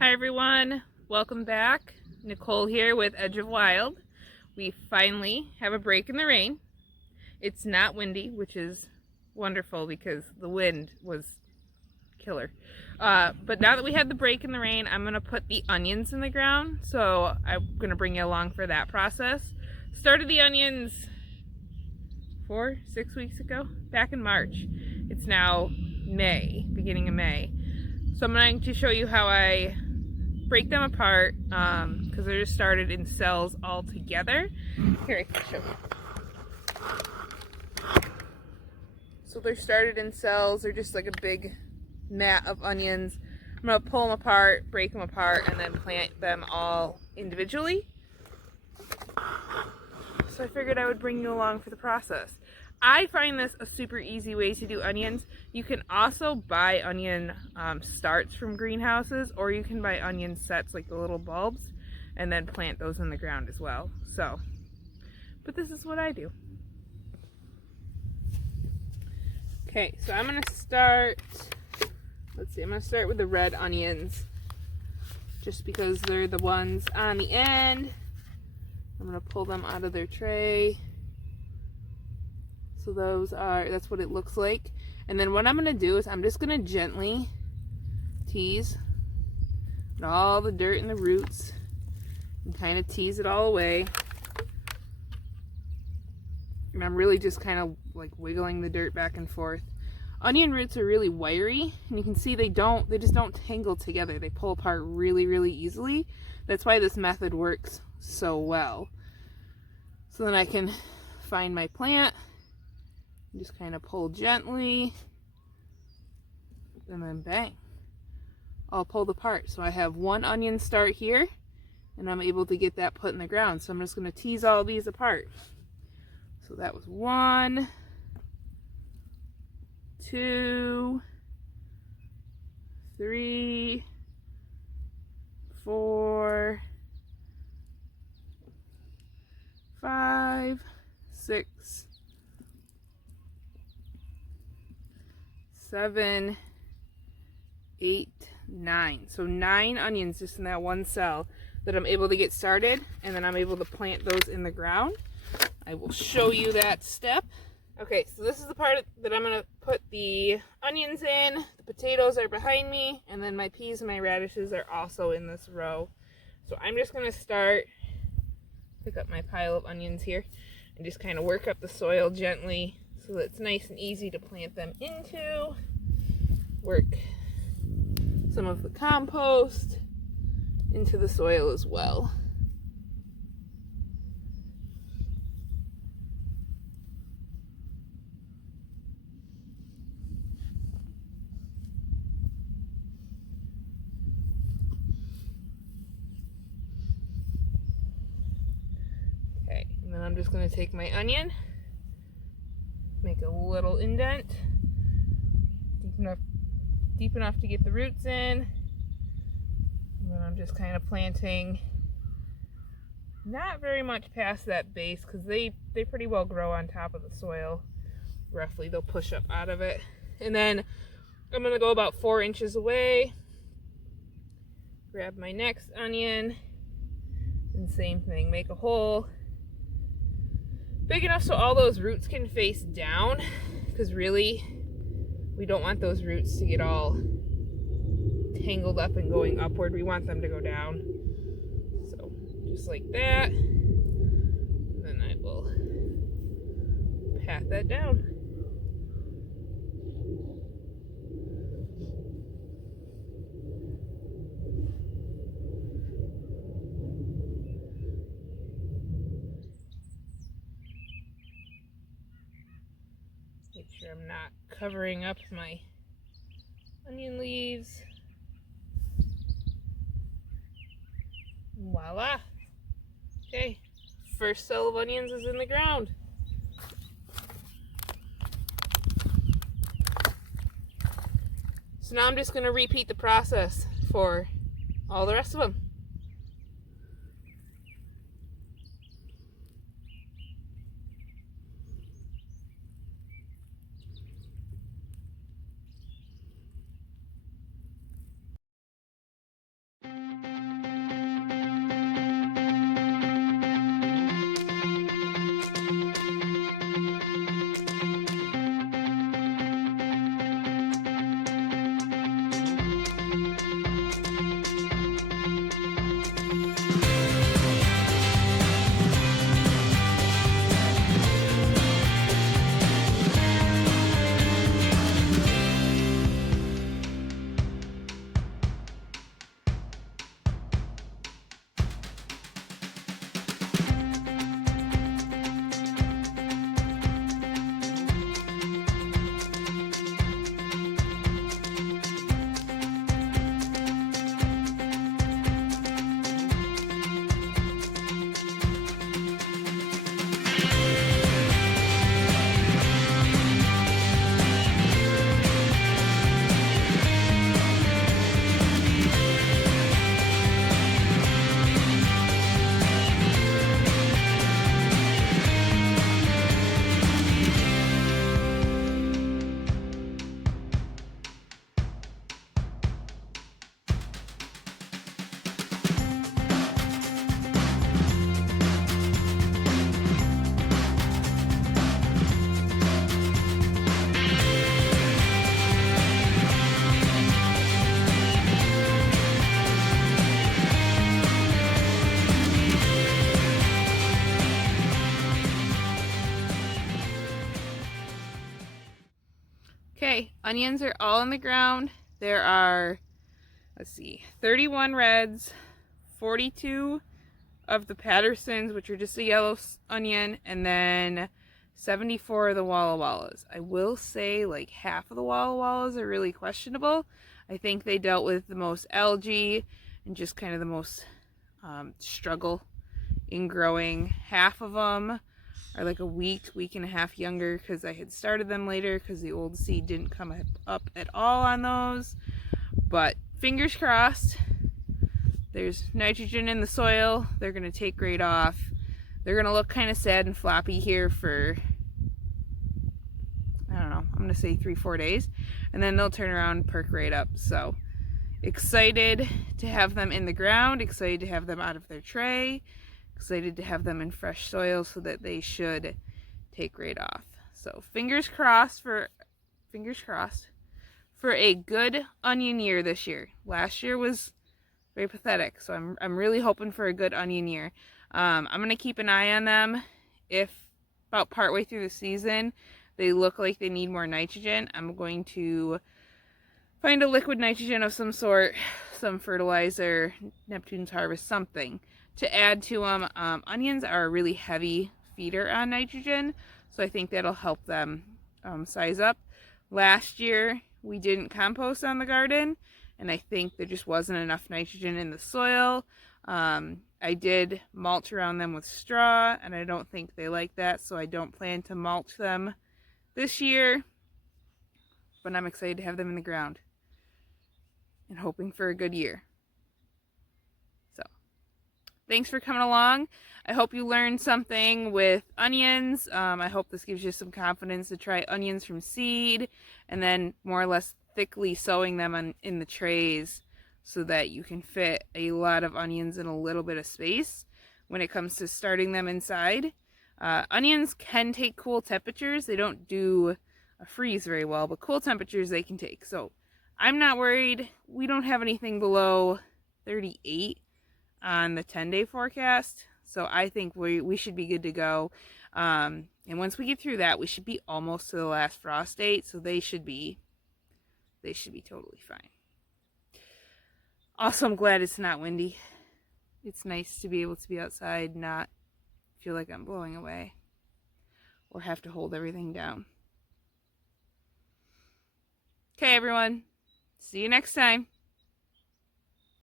Hi everyone, welcome back. Nicole here with Edge of Wild. We finally have a break in the rain. It's not windy, which is wonderful because the wind was killer. But now that we had the break in the rain, I'm going to put the onions in the ground. So I'm going to bring you along for that process. Started the onions 6 weeks ago, back in March. It's now May, beginning of May. So I'm going to show you how I break them apart because they're just started in cells all together. Here, I can show you. So they're started in cells. They're just like a big mat of onions. I'm going to pull them apart, break them apart, and then plant them all individually. So I figured I would bring you along for the process. I find this a super easy way to do onions. You can also buy onion starts from greenhouses, or you can buy onion sets like the little bulbs and then plant those in the ground as well. But this is what I do. Okay, so I'm gonna start, I'm gonna start with the red onions just because they're the ones on the end. I'm gonna pull them out of their tray. So that's what it looks like. And then what I'm gonna do is I'm just gonna gently tease all the dirt and the roots and kind of tease it all away. And I'm really just kind of like wiggling the dirt back and forth. Onion roots are really wiry, and you can see they just don't tangle together. They pull apart really, really easily. That's why this method works so well. So then I can find my plant, just kind of pull gently, and then bang, all pulled apart. So I have one onion start here, and I'm able to get that put in the ground. So I'm just going to tease all these apart. So that was 1, 2, 3, 4, 5, 6, 7, 8, 9. So 9 onions just in that one cell that I'm able to get started, and then I'm able to plant those in the ground. I will show you that step. Okay, so this is the part that I'm going to put the onions in. The potatoes are behind me, and then my peas and my radishes are also in this row. So I'm just going to pick up my pile of onions here and just kind of work up the soil gently so that it's nice and easy to plant them into. Work some of the compost into the soil as well. Okay, and then I'm just going to take my onion, make a little indent, deep enough to get the roots in, and then I'm just kind of planting not very much past that base because they pretty well grow on top of the soil. Roughly, they'll push up out of it. And then I'm going to go about 4 inches away, grab my next onion, and same thing, make a hole big enough so all those roots can face down, because really we don't want those roots to get all tangled up and going upward. We want them to go down. So just like that. And then I will pat that down. Make sure I'm not covering up my onion leaves. Voila! Okay, first cell of onions is in the ground. So now I'm just going to repeat the process for all the rest of them. onions are all in the ground. There are, let's see, 31 reds, 42 of the Pattersons, which are just a yellow onion, and then 74 of the Walla Wallas. I will say like half of the Walla Wallas are really questionable. I think they dealt with the most algae and just kind of the most struggle in growing. Half of them are like a week and a half younger because I had started them later because the old seed didn't come up at all on those. But fingers crossed. There's nitrogen in the soil. They're going to take great off. They're going to look kind of sad and floppy here for, I don't know, I'm going to say 3-4 days. And then they'll turn around and perk right up. So excited to have them in the ground. Excited to have them out of their tray. Excited to have them in fresh soil so that they should take right off. So fingers crossed for a good onion year this year. Last year was very pathetic, so I'm really hoping for a good onion year. I'm gonna keep an eye on them. If about partway through the season they look like they need more nitrogen, I'm going to find a liquid nitrogen of some sort, some fertilizer, Neptune's Harvest, something to add to them. Onions are a really heavy feeder on nitrogen, so I think that'll help them size up. Last year we didn't compost on the garden, and I think there just wasn't enough nitrogen in the soil. I did mulch around them with straw, and I don't think they like that, so I don't plan to mulch them this year. But I'm excited to have them in the ground and hoping for a good year. So, thanks for coming along. I hope you learned something with onions. I hope this gives you some confidence to try onions from seed and then more or less thickly sowing them in the trays so that you can fit a lot of onions in a little bit of space when it comes to starting them inside. Onions can take cool temperatures. They don't do a freeze very well, but cool temperatures they can take. So I'm not worried. We don't have anything below 38 on the 10-day forecast. So I think we should be good to go. And once we get through that, we should be almost to the last frost date. So they should be totally fine. Also, I'm glad it's not windy. It's nice to be able to be outside, not feel like I'm blowing away or have to hold everything down. Okay, everyone. See you next time.